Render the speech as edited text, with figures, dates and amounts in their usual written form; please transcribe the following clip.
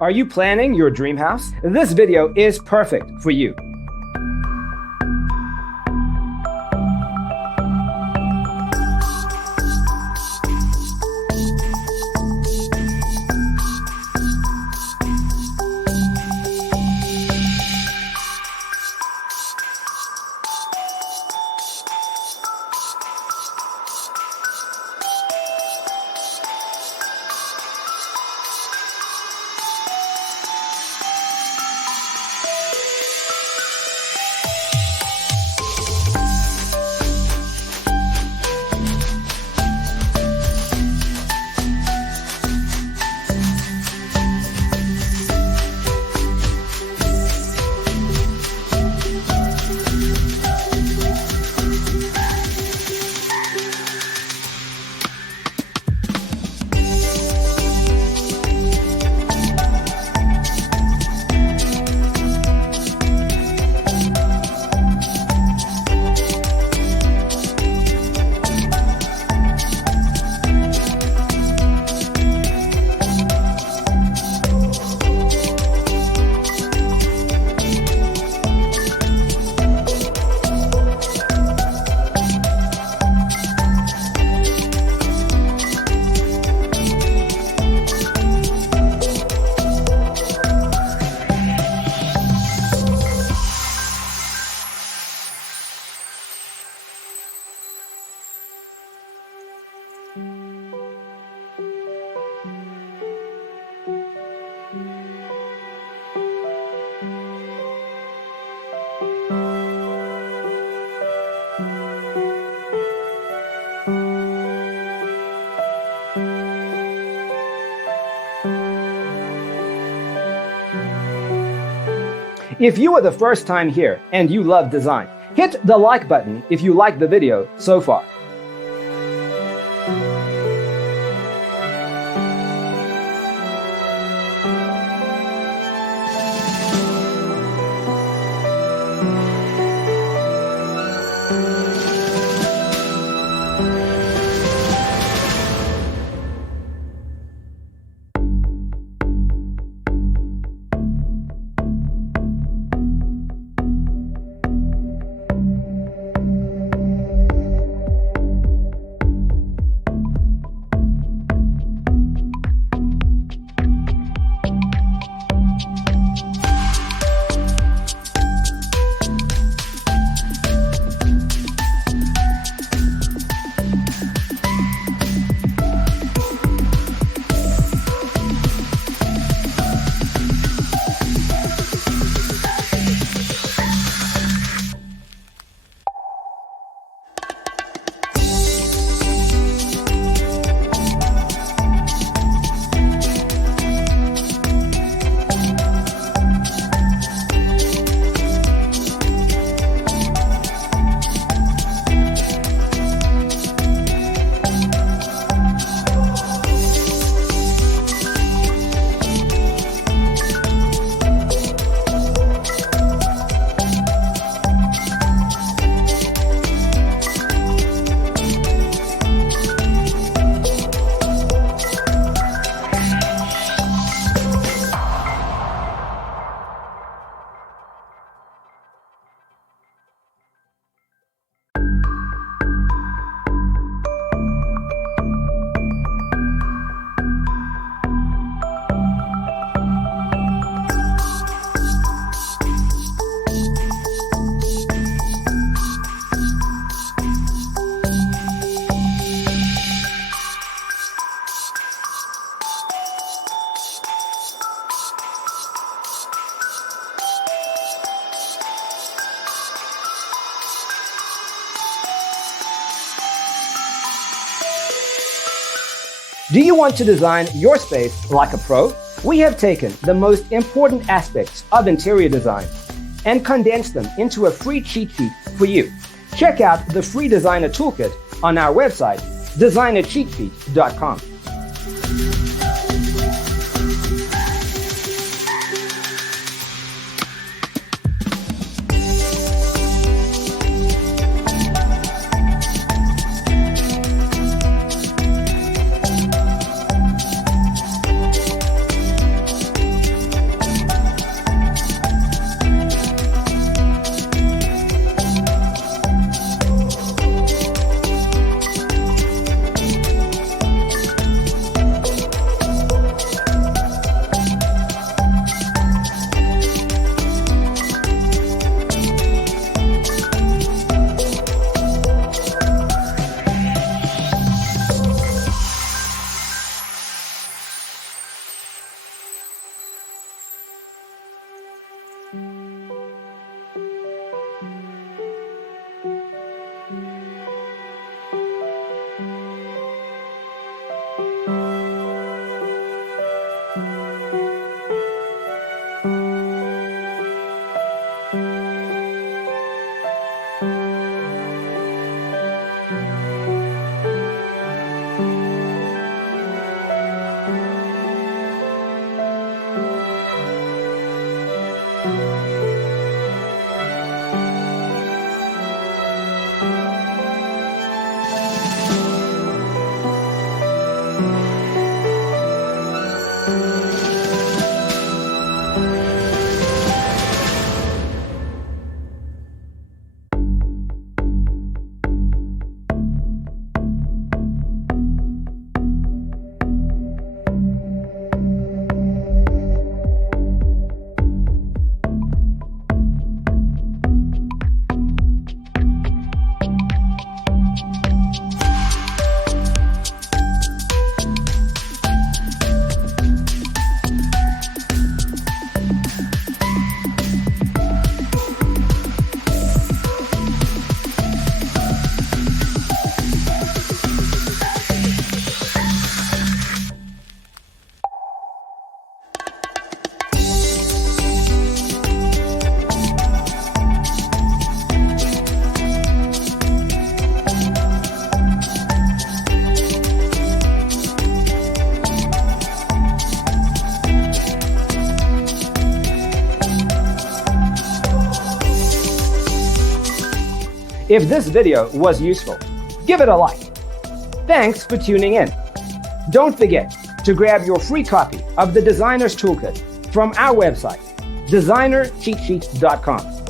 Are you planning your dream house? This video is perfect for you. If you are the first time here and you love design, hit the like button if you like the video so far. Do you want to design your space like a pro? We have taken the most important aspects of interior design and condensed them into a free cheat sheet for you. Check out the free designer toolkit on our website, designercheatsheet.com. If this video was useful, give it a like. Thanks for tuning in. Don't forget to grab your free copy of the Designer's Toolkit from our website, designercheatsheet.com.